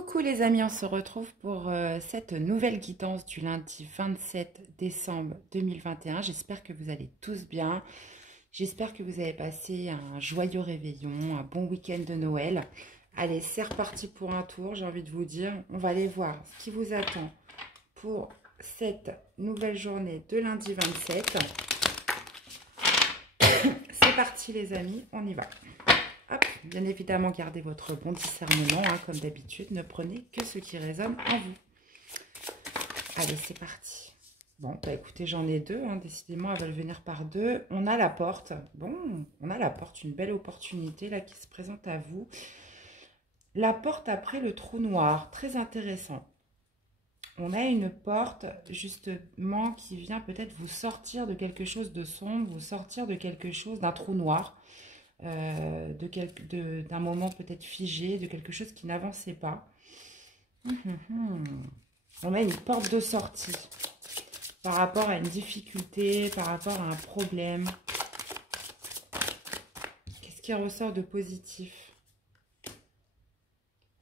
Coucou les amis, on se retrouve pour cette nouvelle guidance du lundi 27 décembre 2021. J'espère que vous allez tous bien. J'espère que vous avez passé un joyeux réveillon, un bon week-end de Noël. Allez, c'est reparti pour un tour, j'ai envie de vous dire. On va aller voir ce qui vous attend pour cette nouvelle journée de lundi 27. C'est parti les amis, on y va. Hop, bien évidemment, gardez votre bon discernement, hein, comme d'habitude. Ne prenez que ce qui résonne en vous. Allez, c'est parti. Bon, bah écoutez, j'en ai deux. Hein, décidément, elles veulent venir par deux. On a la porte. Bon, on a la porte. Une belle opportunité là qui se présente à vous. La porte après le trou noir. Très intéressant. On a une porte, justement, qui vient peut-être vous sortir de quelque chose de sombre, vous sortir de quelque chose, d'un trou noir. D'un moment peut-être figé, de quelque chose qui n'avançait pas. On a une porte de sortie par rapport à une difficulté, par rapport à un problème. Qu'est-ce qui ressort de positif?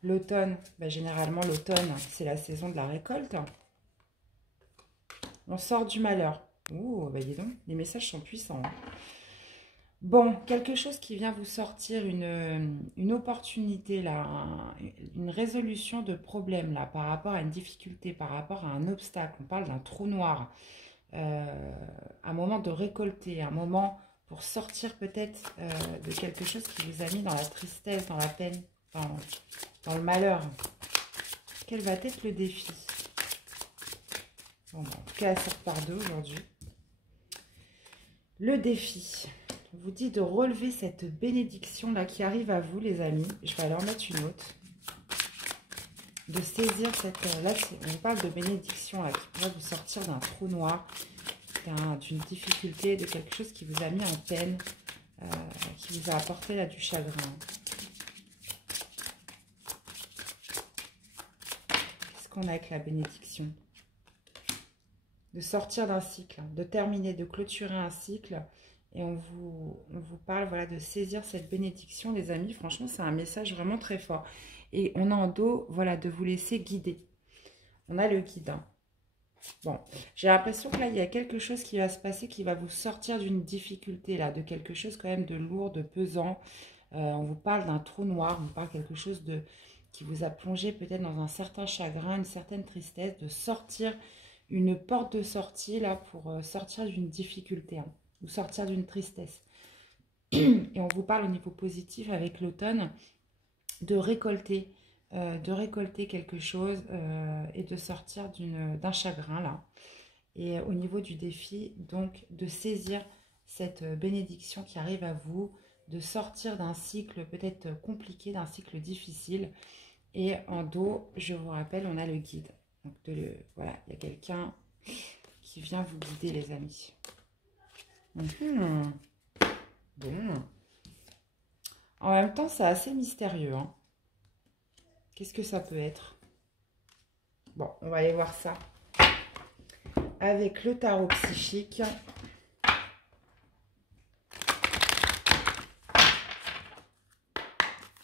L'automne, ben, généralement l'automne, c'est la saison de la récolte. On sort du malheur. Oh, ben dis donc, les messages sont puissants. Hein. Bon, quelque chose qui vient vous sortir, une opportunité, là, une résolution de problème, là, par rapport à une difficulté, par rapport à un obstacle. On parle d'un trou noir, un moment de récolter, un moment pour sortir peut-être de quelque chose qui vous a mis dans la tristesse, dans la peine, dans le malheur. Quel va être le défi? Bon, en tout cas, elle sort par deux aujourd'hui. Le défi. On vous dit de relever cette bénédiction là qui arrive à vous les amis. Je vais aller en mettre une autre. De saisir cette... Là, on parle de bénédiction là, qui pourrait vous sortir d'un trou noir, d'une difficulté, de quelque chose qui vous a mis en peine, qui vous a apporté là du chagrin. Qu'est-ce qu'on a avec la bénédiction? De sortir d'un cycle, de terminer, de clôturer un cycle. Et on vous parle voilà, de saisir cette bénédiction, les amis. Franchement, c'est un message vraiment très fort. Et on a en dos, voilà, de vous laisser guider. On a le guide. Hein. Bon, j'ai l'impression que là, il y a quelque chose qui va se passer, qui va vous sortir d'une difficulté, là, de quelque chose quand même de lourd, de pesant. On vous parle d'un trou noir, on vous parle de quelque chose qui vous a plongé peut-être dans un certain chagrin, une certaine tristesse, de sortir une porte de sortie, là, pour sortir d'une difficulté, hein. Ou sortir d'une tristesse. Et on vous parle au niveau positif avec l'automne de récolter quelque chose et de sortir d'un chagrin là. Et au niveau du défi, donc de saisir cette bénédiction qui arrive à vous, de sortir d'un cycle peut-être compliqué, d'un cycle difficile. Et en dos, je vous rappelle, on a le guide. Donc voilà, il y a quelqu'un qui vient vous guider les amis. Bon. En même temps, c'est assez mystérieux. Hein. Qu'est-ce que ça peut être? Bon, on va aller voir ça. Avec le tarot psychique.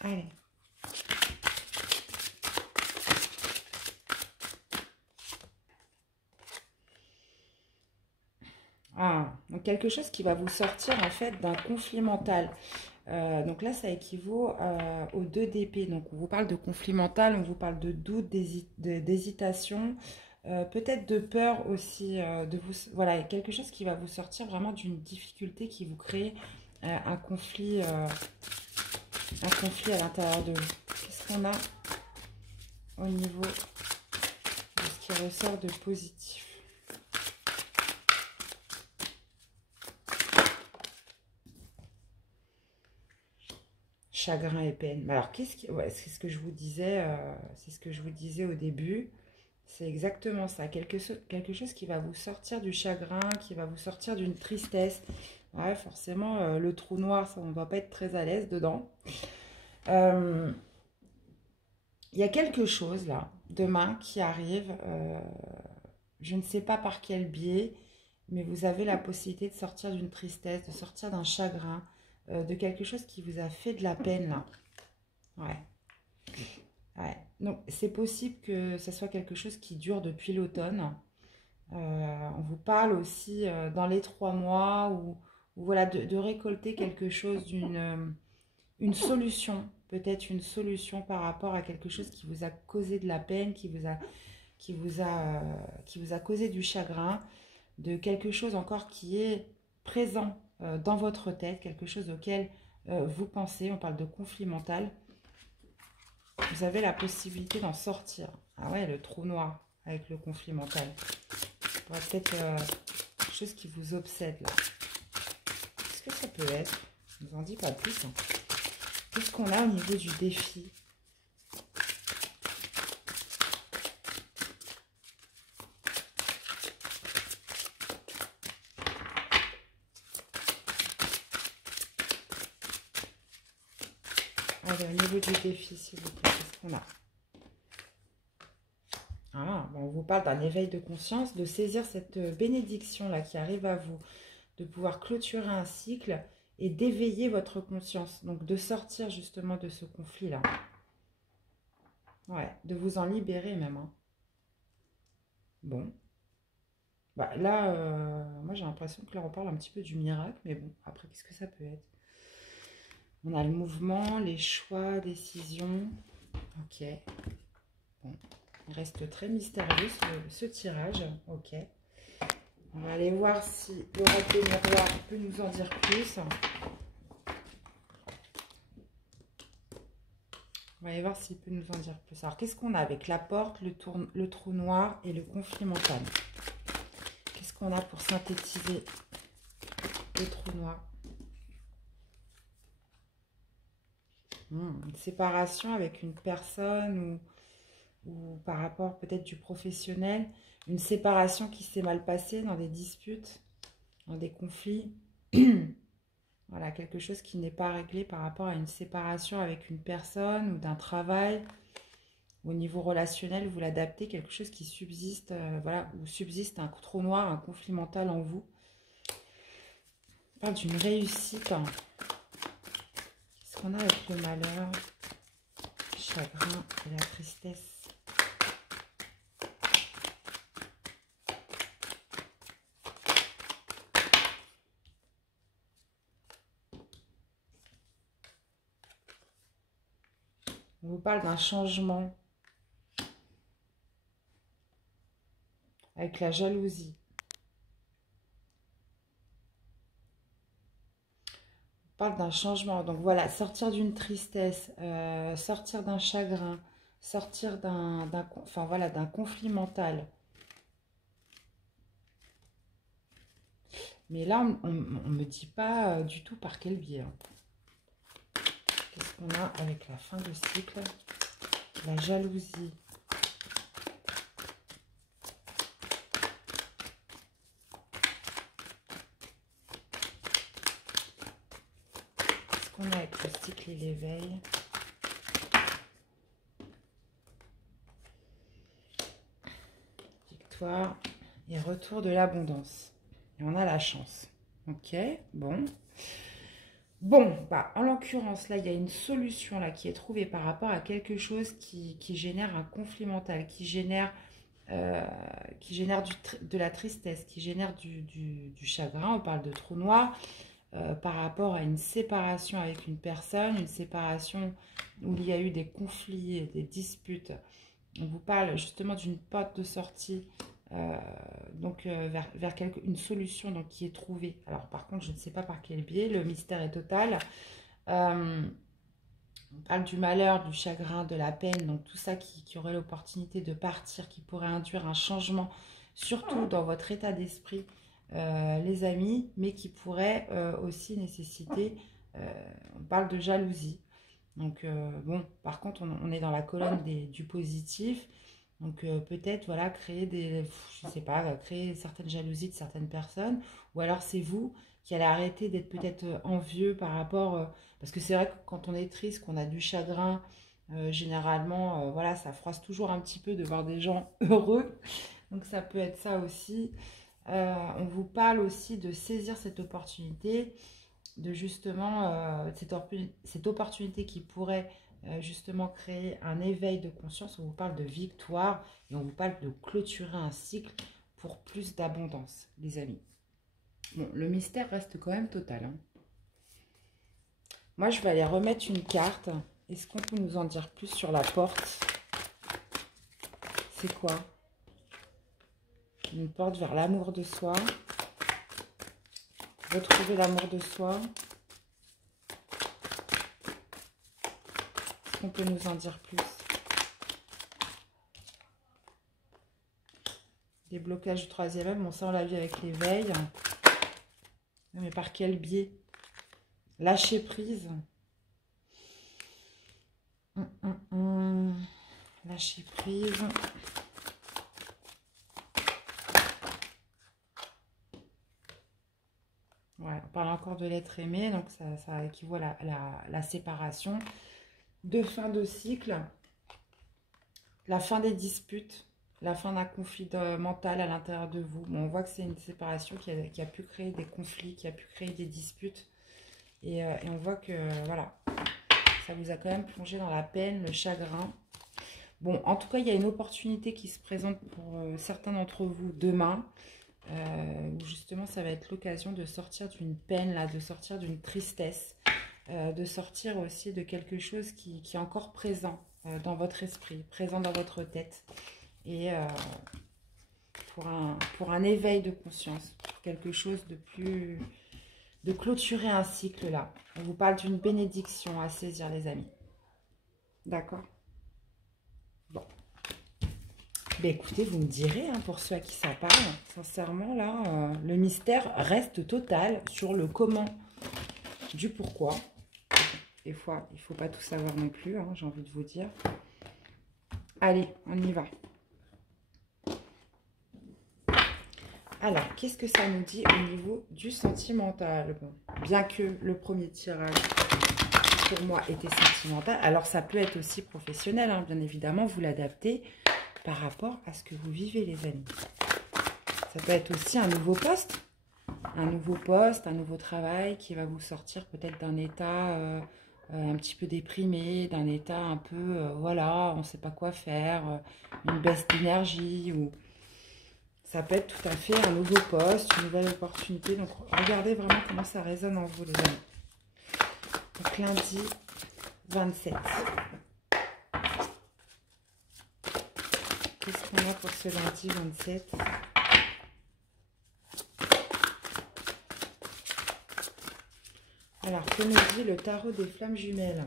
Allez. Ah, donc quelque chose qui va vous sortir en fait d'un conflit mental. Donc là, ça équivaut aux 2 d'épée. Donc on vous parle de conflit mental, on vous parle de doute, d'hésitation, peut-être de peur aussi. Voilà, quelque chose qui va vous sortir vraiment d'une difficulté qui vous crée un conflit à l'intérieur de vous. Qu'est-ce qu'on a au niveau de ce qui ressort de positif? Chagrin et peine. Alors, ouais, c'est ce que je vous disais, c'est ce que je vous disais au début. C'est exactement ça. Quelque chose qui va vous sortir du chagrin, qui va vous sortir d'une tristesse. Ouais, forcément, le trou noir, ça, on ne va pas être très à l'aise dedans. Il y a quelque chose là, demain, qui arrive. Je ne sais pas par quel biais, mais vous avez la possibilité de sortir d'une tristesse, de sortir d'un chagrin, de quelque chose qui vous a fait de la peine là. Ouais. Donc, c'est possible que ce soit quelque chose qui dure depuis l'automne. On vous parle aussi dans les 3 mois ou voilà, de récolter quelque chose une solution, peut-être une solution par rapport à quelque chose qui vous a causé de la peine, qui vous a causé du chagrin, de quelque chose encore qui est présent dans votre tête, quelque chose auquel vous pensez. On parle de conflit mental. Vous avez la possibilité d'en sortir. Ah ouais, le trou noir avec le conflit mental. Ça pourrait peut-être quelque chose qui vous obsède là. Qu'est-ce que ça peut être? Je ne vous en dis pas plus. Hein. Qu'est-ce qu'on a au niveau du défi? Allez, au niveau du défi, s'il vous plaît, qu'est-ce qu'on a? Ah, bon, on vous parle d'un éveil de conscience, de saisir cette bénédiction-là qui arrive à vous, de pouvoir clôturer un cycle et d'éveiller votre conscience. Donc, de sortir justement de ce conflit-là. Ouais, de vous en libérer même. Hein. Bon. Bah, là, moi j'ai l'impression que là on parle un petit peu du miracle, mais bon, après, qu'est-ce que ça peut être? On a le mouvement, les choix, décisions. Ok. Bon. Il reste très mystérieux ce tirage. Ok. On va aller voir si l'oracle des miroirs peut nous en dire plus. On va aller voir s'il peut nous en dire plus. Alors, qu'est-ce qu'on a avec la porte, le trou noir et le conflit mental? Qu'est-ce qu'on a pour synthétiser le trou noir? Une séparation avec une personne ou par rapport peut-être du professionnel. Une séparation qui s'est mal passée dans des disputes, dans des conflits. Voilà, quelque chose qui n'est pas réglé par rapport à une séparation avec une personne ou d'un travail. Au niveau relationnel, vous l'adaptez, quelque chose qui subsiste, voilà, où subsiste un trou noir, un conflit mental en vous. On parle d'une réussite. Qu'est-ce qu'on a avec le malheur, le chagrin et la tristesse? On vous parle d'un changement avec la jalousie. On parle d'un changement. Donc voilà, sortir d'une tristesse, sortir d'un chagrin, sortir enfin, voilà, d'un conflit mental. Mais là, on ne me dit pas du tout par quel biais. Hein. Qu'est-ce qu'on a avec la fin de cycle? La jalousie. Qu'est-ce qu'on a avec le cycle et l'éveil? Victoire et retour de l'abondance. Et on a la chance. Ok, bon. Bon, bah, en l'occurrence, là, il y a une solution là, qui est trouvée par rapport à quelque chose qui génère un conflit mental, qui génère de la tristesse, qui génère du chagrin. On parle de trou noir par rapport à une séparation avec une personne, une séparation où il y a eu des conflits et des disputes. On vous parle justement d'une porte de sortie, vers une solution donc, qui est trouvée. Alors par contre, je ne sais pas par quel biais, le mystère est total. On parle du malheur, du chagrin, de la peine, donc tout ça qui aurait l'opportunité de partir, qui pourrait induire un changement, surtout dans votre état d'esprit, les amis, mais qui pourrait aussi nécessiter, on parle de jalousie. Donc bon, par contre, on est dans la colonne du positif. Donc peut-être, voilà, je sais pas, créer certaines jalousies de certaines personnes. Ou alors c'est vous qui allez arrêter d'être peut-être envieux par rapport... parce que c'est vrai que quand on est triste, qu'on a du chagrin, généralement, voilà, ça froisse toujours un petit peu de voir des gens heureux. Donc ça peut être ça aussi. On vous parle aussi de saisir cette opportunité, de justement cette opportunité qui pourrait justement créer un éveil de conscience. On vous parle de victoire et on vous parle de clôturer un cycle pour plus d'abondance, les amis. Bon, le mystère reste quand même total, hein. Moi, je vais aller remettre une carte. Est-ce qu'on peut nous en dire plus sur la porte? C'est quoi? Une porte vers l'amour de soi. Retrouver l'amour de soi. Est-ce qu'on peut nous en dire plus? Déblocage du troisième œil. Bon, ça, on l'a vu avec l'éveil. Mais par quel biais? Lâcher prise. Lâcher prise. Ouais, on parle encore de l'être aimé, donc ça équivaut à la séparation. De fin de cycle. La fin des disputes. La fin d'un conflit mental à l'intérieur de vous. Bon, on voit que c'est une séparation qui a pu créer des conflits, qui a pu créer des disputes. Et on voit que, voilà, ça vous a quand même plongé dans la peine, le chagrin. Bon, en tout cas, il y a une opportunité qui se présente pour certains d'entre vous demain. Où justement, ça va être l'occasion de sortir d'une peine, là, de sortir d'une tristesse. De sortir aussi de quelque chose qui est encore présent dans votre esprit, présent dans votre tête. Et pour un éveil de conscience, pour quelque chose de plus... de clôturer un cycle là. On vous parle d'une bénédiction à saisir, les amis. D'accord? Bon. Ben écoutez, vous me direz, hein, pour ceux à qui ça parle, sincèrement, là, le mystère reste total sur le comment du pourquoi. Des fois, il ne faut pas tout savoir non plus, hein, j'ai envie de vous dire. Allez, on y va. Alors, qu'est-ce que ça nous dit au niveau du sentimental? Bon, bien que le premier tirage, pour moi, était sentimental, alors ça peut être aussi professionnel, hein, bien évidemment, vous l'adaptez par rapport à ce que vous vivez, les amis. Ça peut être aussi un nouveau poste, un nouveau travail qui va vous sortir peut-être d'un état un petit peu déprimé, d'un état un peu, voilà, on ne sait pas quoi faire, une baisse d'énergie ou... Ça peut être tout à fait un nouveau poste, une nouvelle opportunité. Donc, regardez vraiment comment ça résonne en vous, les amis. Donc, lundi 27. Qu'est-ce qu'on a pour ce lundi 27? Alors, que nous dit le tarot des flammes jumelles?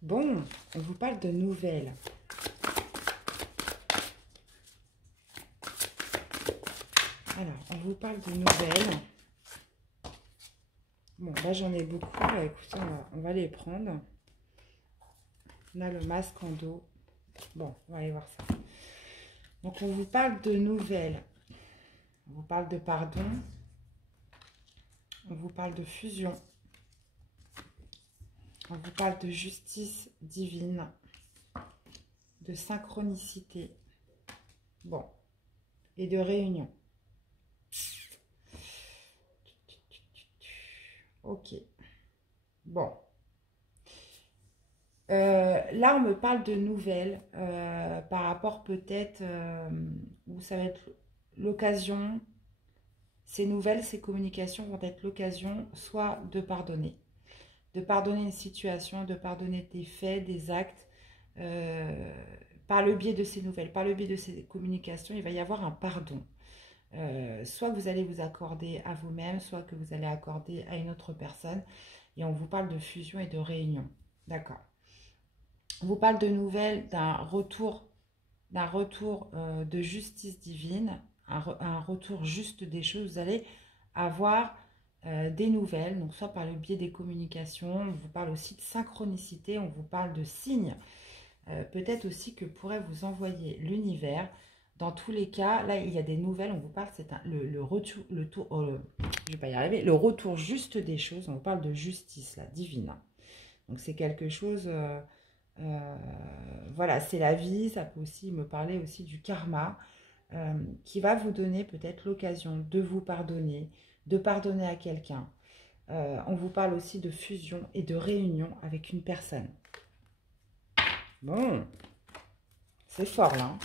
Bon, on vous parle de nouvelles. Alors, on vous parle de nouvelles. Bon, là, j'en ai beaucoup. Bah, écoutez, on va les prendre. On a le masque en dos. Bon, on va aller voir ça. Donc, on vous parle de nouvelles. On vous parle de pardon. On vous parle de fusion. On vous parle de justice divine. De synchronicité. Bon. Et de réunion. Ok. Bon. Là, on me parle de nouvelles par rapport peut-être où ça va être l'occasion. Ces nouvelles, ces communications vont être l'occasion soit de pardonner une situation, de pardonner des faits, des actes, par le biais de ces nouvelles, par le biais de ces communications, il va y avoir un pardon. Soit vous allez vous accorder à vous-même, soit que vous allez accorder à une autre personne. Et on vous parle de fusion et de réunion. D'accord. On vous parle de nouvelles, d'un retour de justice divine, un retour juste des choses. Vous allez avoir des nouvelles, donc soit par le biais des communications, on vous parle aussi de synchronicité, on vous parle de signes, peut-être aussi que pourrait vous envoyer l'univers. Dans tous les cas, là, il y a des nouvelles, on vous parle, c'est le retour, je vais pas y arriver, le retour juste des choses, on vous parle de justice, là, divine. Donc, c'est quelque chose, voilà, c'est la vie, ça peut aussi me parler aussi du karma, qui va vous donner peut-être l'occasion de vous pardonner, de pardonner à quelqu'un. On vous parle aussi de fusion et de réunion avec une personne. Bon, c'est fort là. Hein.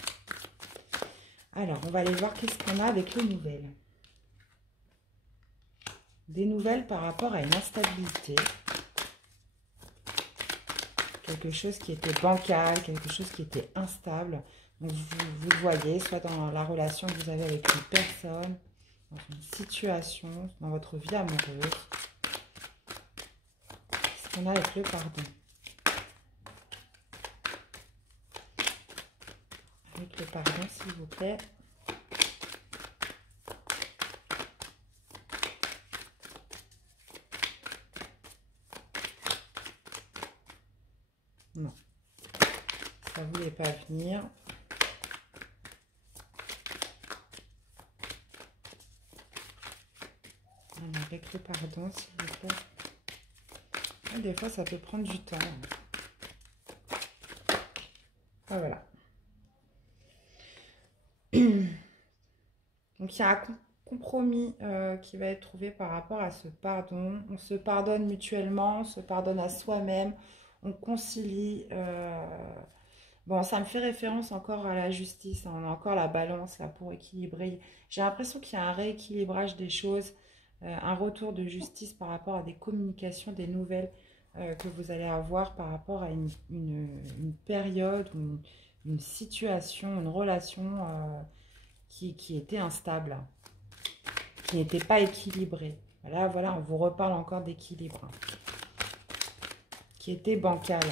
Alors, on va aller voir qu'est-ce qu'on a avec les nouvelles. Des nouvelles par rapport à une instabilité. Quelque chose qui était bancal, quelque chose qui était instable. Donc, vous le voyez, soit dans la relation que vous avez avec une personne, dans une situation, dans votre vie amoureuse. Qu'est-ce qu'on a avec le pardon? Avec le pardon, s'il vous plaît. Non. Ça ne voulait pas venir. Alors, avec le pardon, s'il vous plaît. Et des fois, ça peut prendre du temps. Ah, voilà. Donc, il y a un compromis qui va être trouvé par rapport à ce pardon. On se pardonne mutuellement, on se pardonne à soi-même, on concilie. Bon, ça me fait référence encore à la justice. Hein. On a encore la balance là pour équilibrer. J'ai l'impression qu'il y a un rééquilibrage des choses, un retour de justice par rapport à des communications, des nouvelles que vous allez avoir par rapport à une période ou une situation, une relation qui était instable, qui n'était pas équilibrée. Là, voilà, on vous reparle encore d'équilibre, hein, qui était bancal.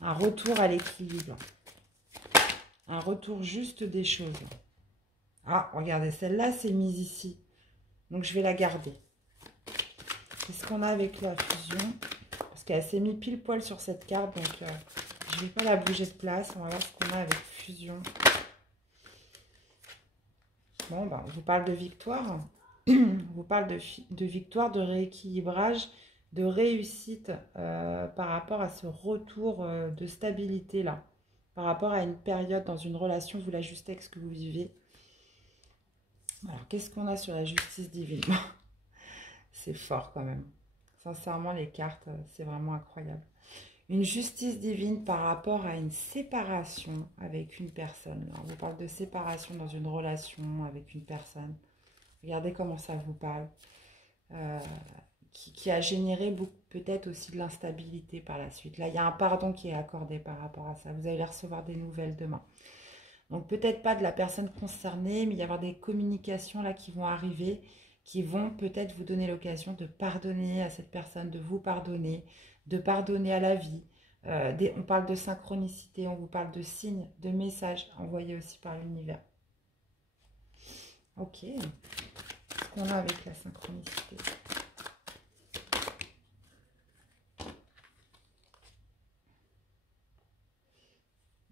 Un retour à l'équilibre. Un retour juste des choses. Ah, regardez, celle-là, c'est mise ici. Donc, je vais la garder. Qu'est-ce qu'on a avec la fusion? Parce qu'elle s'est mise pile poil sur cette carte. Donc, je ne vais pas la bouger de place. On va voir ce qu'on a avec fusion. Bon, ben, on vous parle de victoire. On vous parle de victoire, de rééquilibrage, de réussite par rapport à ce retour de stabilité là. Par rapport à une période dans une relation, vous l'ajustez avec ce que vous vivez. Alors, qu'est-ce qu'on a sur la justice divine? C'est fort quand même. Sincèrement, les cartes, c'est vraiment incroyable. Une justice divine par rapport à une séparation avec une personne. Alors, on vous parle de séparation dans une relation avec une personne. Regardez comment ça vous parle. Qui a généré peut-être aussi de l'instabilité par la suite. Là, il y a un pardon qui est accordé par rapport à ça. Vous allez recevoir des nouvelles demain. Donc, peut-être pas de la personne concernée, mais il y avoir des communications là qui vont arriver, qui vont peut-être vous donner l'occasion de pardonner à cette personne, de vous pardonner, de pardonner à la vie. On parle de synchronicité, on vous parle de signes, de messages envoyés aussi par l'univers. Ok. Qu'est-ce qu'on a avec la synchronicité ?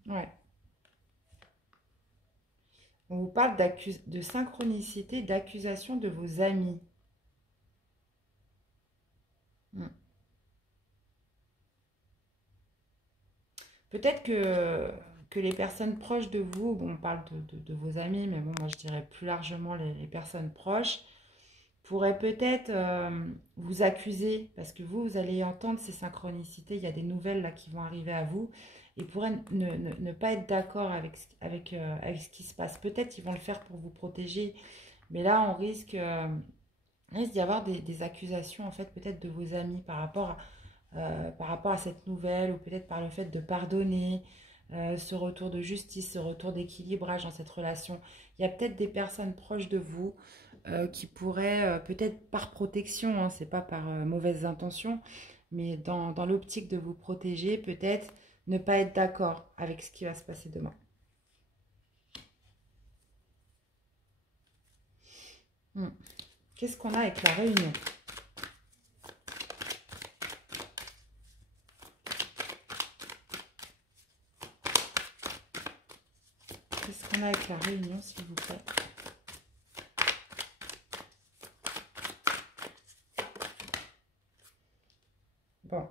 Ouais. On vous parle de synchronicité, d'accusation de vos amis. Hmm. Peut-être que les personnes proches de vous, bon, on parle de vos amis, mais bon, moi je dirais plus largement les personnes proches, pourraient peut-être vous accuser, parce que vous allez entendre ces synchronicités, il y a des nouvelles là qui vont arriver à vous, et pourraient ne pas être d'accord avec ce qui se passe. Peut-être ils vont le faire pour vous protéger, mais là on risque d'y avoir des accusations en fait peut-être de vos amis par rapport à cette nouvelle, ou peut-être par le fait de pardonner, ce retour de justice, ce retour d'équilibrage dans cette relation. Il y a peut-être des personnes proches de vous qui pourraient, peut-être par protection, hein, c'est pas par mauvaise intention, mais dans l'optique de vous protéger, peut-être ne pas être d'accord avec ce qui va se passer demain. Qu'est-ce qu'on a avec la réunion ? Qu'est-ce qu'on a avec la réunion, s'il vous plaît ? Bon.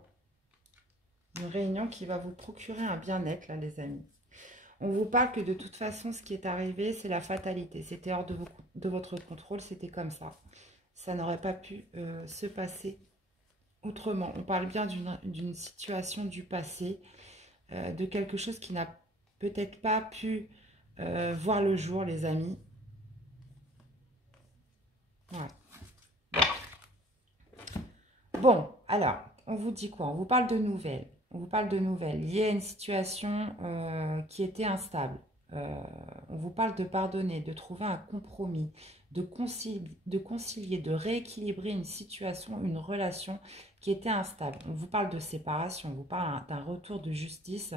Une réunion qui va vous procurer un bien-être, là, les amis. On vous parle que de toute façon, ce qui est arrivé, c'est la fatalité. C'était hors de votre contrôle, c'était comme ça. Ça n'aurait pas pu se passer autrement. On parle bien d'une situation du passé de quelque chose qui n'a peut-être pas pu voir le jour, les amis. Ouais. Bon, alors, on vous dit quoi? On vous parle de nouvelles. On vous parle de nouvelles liées à une situation qui était instable. On vous parle de pardonner, de trouver un compromis, de concilier, de rééquilibrer une situation, une relation qui était instable. On vous parle de séparation, on vous parle d'un retour de justice,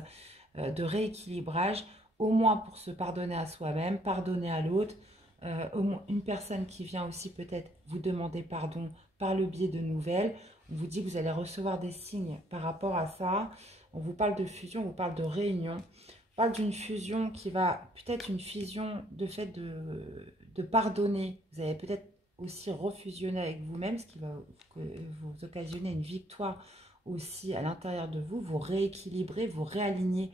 de rééquilibrage, au moins pour se pardonner à soi-même, pardonner à l'autre. Au moins une personne qui vient aussi peut-être vous demander pardon par le biais de nouvelles. On vous dit que vous allez recevoir des signes par rapport à ça. On vous parle de fusion, on vous parle de réunion. On parle d'une fusion qui va peut-être une fusion de fait de pardonner. Vous allez peut-être aussi refusionner avec vous-même, ce qui va vous occasionner une victoire aussi à l'intérieur de vous. Vous rééquilibrer, vous réaligner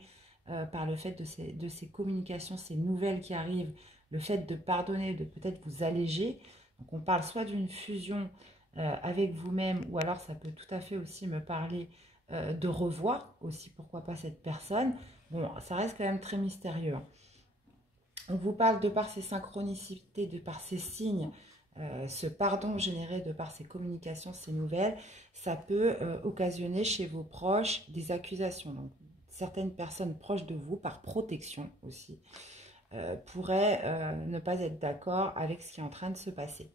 par le fait de ces communications, ces nouvelles qui arrivent, le fait de pardonner, de peut-être vous alléger. Donc on parle soit d'une fusion avec vous-même, ou alors ça peut tout à fait aussi me parler de revoir aussi, pourquoi pas cette personne. Bon, ça reste quand même très mystérieux. On vous parle de par ces synchronicités, de par ces signes, ce pardon généré de par ces communications, ces nouvelles, ça peut occasionner chez vos proches des accusations. Donc, certaines personnes proches de vous, par protection aussi, pourraient ne pas être d'accord avec ce qui est en train de se passer.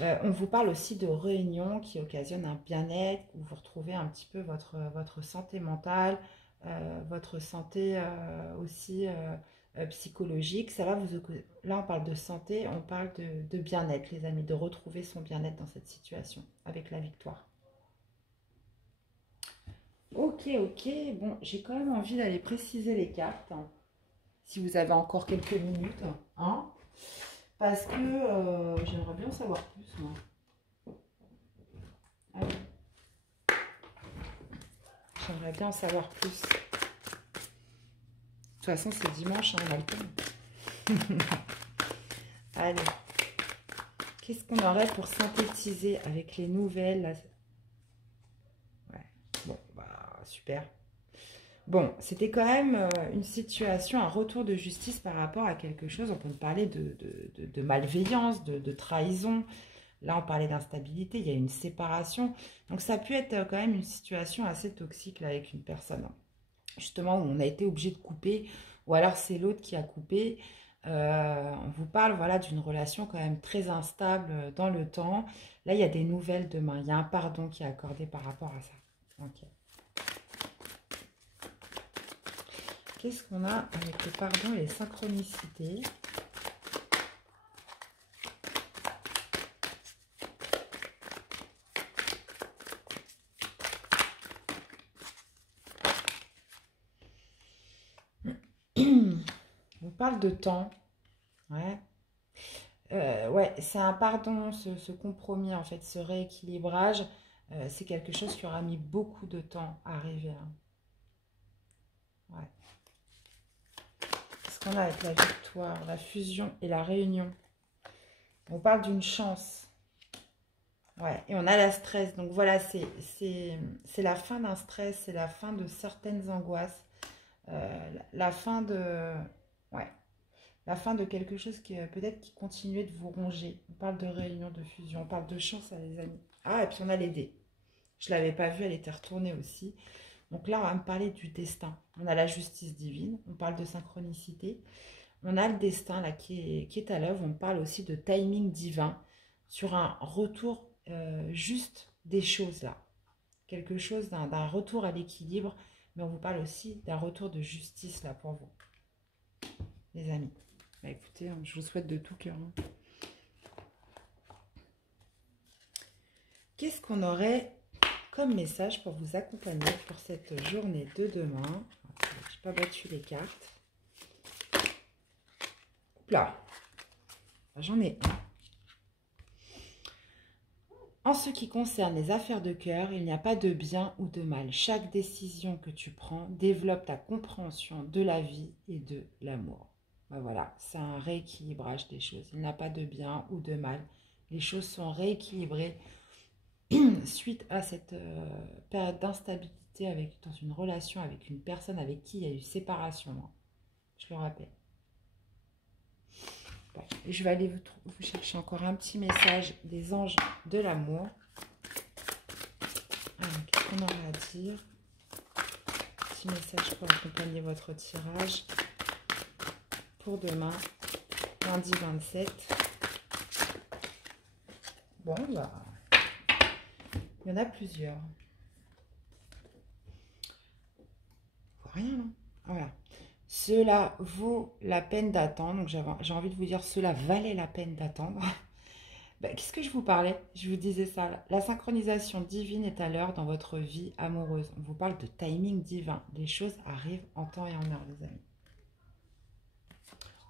On vous parle aussi de réunions qui occasionnent un bien-être, où vous retrouvez un petit peu votre santé mentale, votre santé aussi psychologique. Ça, là, on parle de santé, on parle de bien-être, les amis, de retrouver son bien-être dans cette situation, avec la victoire. Ok, ok. Bon, j'ai quand même envie d'aller préciser les cartes, hein, si vous avez encore quelques minutes. Hein, parce que j'aimerais bien en savoir plus, moi. Allez. J'aimerais bien en savoir plus. De toute façon, c'est dimanche, hein, on a le temps. Allez. Qu'est-ce qu'on aurait pour synthétiser avec les nouvelles là? Ouais. Bon, bah, super. Bon, c'était quand même une situation, un retour de justice par rapport à quelque chose. On peut parler de malveillance, de trahison. Là, on parlait d'instabilité, il y a une séparation. Donc, ça a pu être quand même une situation assez toxique là, avec une personne. Justement, où on a été obligé de couper, ou alors c'est l'autre qui a coupé. On vous parle voilà, d'une relation quand même très instable dans le temps. Là, il y a des nouvelles demain. Il y a un pardon qui est accordé par rapport à ça. Ok. Qu'est-ce qu'on a avec le pardon et les synchronicités? On parle de temps. Ouais. Ouais, c'est un pardon, ce compromis, en fait, ce rééquilibrage. C'est quelque chose qui aura mis beaucoup de temps à arriver. Hein. Ouais. Qu'est-ce qu'on a avec la victoire, la fusion et la réunion? On parle d'une chance. Ouais, et on a la stress. Donc voilà, c'est la fin d'un stress, c'est la fin de certaines angoisses. La fin de... Ouais, la fin de quelque chose qui peut-être qui continuait de vous ronger. On parle de réunion, de fusion, on parle de chance, hein, les amis. Ah, et puis on a les dés. Je ne l'avais pas vue, elle était retournée aussi. Donc là, on va me parler du destin. On a la justice divine, on parle de synchronicité. On a le destin là qui est à l'œuvre. On parle aussi de timing divin sur un retour juste des choses là. Quelque chose d'un retour à l'équilibre. Mais on vous parle aussi d'un retour de justice là pour vous, les amis. Bah, écoutez, je vous souhaite de tout cœur. Hein. Qu'est-ce qu'on aurait comme message pour vous accompagner pour cette journée de demain? Je n'ai pas battu les cartes. Là, j'en ai un. En ce qui concerne les affaires de cœur, il n'y a pas de bien ou de mal. Chaque décision que tu prends développe ta compréhension de la vie et de l'amour. Ben voilà, c'est un rééquilibrage des choses. Il n'y a pas de bien ou de mal. Les choses sont rééquilibrées suite à cette période d'instabilité existé dans une relation avec une personne avec qui il y a eu séparation. Hein. Je le rappelle. Bon, et je vais aller vous chercher encore un petit message des anges de l'amour. Qu'est-ce qu'on aura à dire? Petit message pour accompagner votre tirage pour demain, lundi 27. Bon, bah, il y en a plusieurs. Rien, non? Voilà. Cela vaut la peine d'attendre. Donc, j'ai envie de vous dire, cela valait la peine d'attendre. Ben, qu'est-ce que je vous parlais? Je vous disais ça. La synchronisation divine est à l'heure dans votre vie amoureuse. On vous parle de timing divin. Les choses arrivent en temps et en heure, les amis.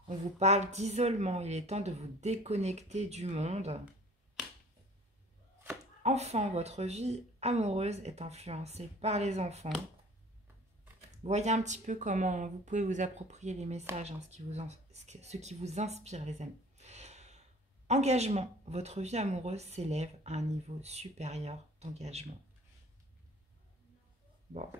On vous parle d'isolement. Il est temps de vous déconnecter du monde. Enfant, votre vie amoureuse est influencée par les enfants. Voyez un petit peu comment vous pouvez vous approprier les messages, hein, ce qui vous inspire, les amis. Engagement, votre vie amoureuse s'élève à un niveau supérieur d'engagement. Bon,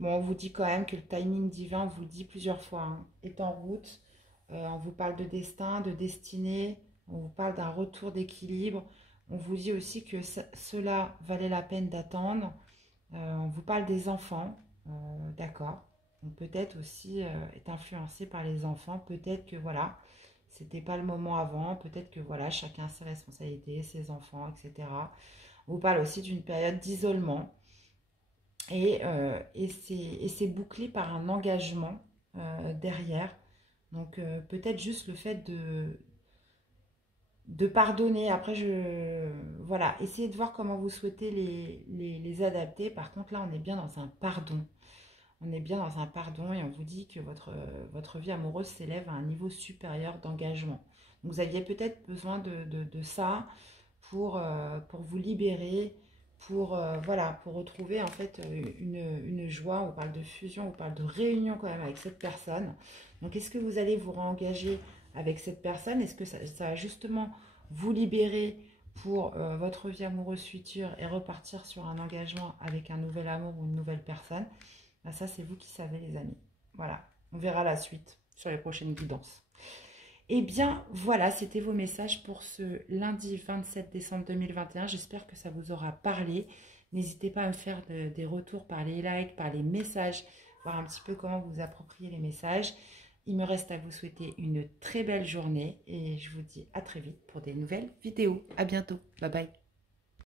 on vous dit quand même que le timing divin, on vous le dit plusieurs fois, hein, est en route. On vous parle de destin, de destinée, on vous parle d'un retour d'équilibre. On vous dit aussi que cela valait la peine d'attendre. On vous parle des enfants. D'accord, peut-être aussi est influencé par les enfants, peut-être que voilà, c'était pas le moment avant, peut-être que voilà, chacun a ses responsabilités, ses enfants, etc. On vous parle aussi d'une période d'isolement et c'est bouclé par un engagement derrière, donc peut-être juste le fait de pardonner. Après, voilà, essayez de voir comment vous souhaitez les adapter. Par contre, là, on est bien dans un pardon. On est bien dans un pardon et on vous dit que votre vie amoureuse s'élève à un niveau supérieur d'engagement. Donc, vous aviez peut-être besoin de ça pour vous libérer, voilà, pour retrouver en fait une joie. On parle de fusion, on parle de réunion quand même avec cette personne. Donc, est-ce que vous allez vous réengager avec cette personne? Est-ce que ça va justement vous libérer pour votre vie amoureuse future et repartir sur un engagement avec un nouvel amour ou une nouvelle personne? Ben ça, c'est vous qui savez, les amis. Voilà, on verra la suite sur les prochaines guidances. Eh bien, voilà, c'était vos messages pour ce lundi 27 décembre 2021. J'espère que ça vous aura parlé. N'hésitez pas à me faire des retours par les likes, par les messages, voir un petit peu comment vous appropriez les messages. Il me reste à vous souhaiter une très belle journée et je vous dis à très vite pour des nouvelles vidéos. À bientôt. Bye bye.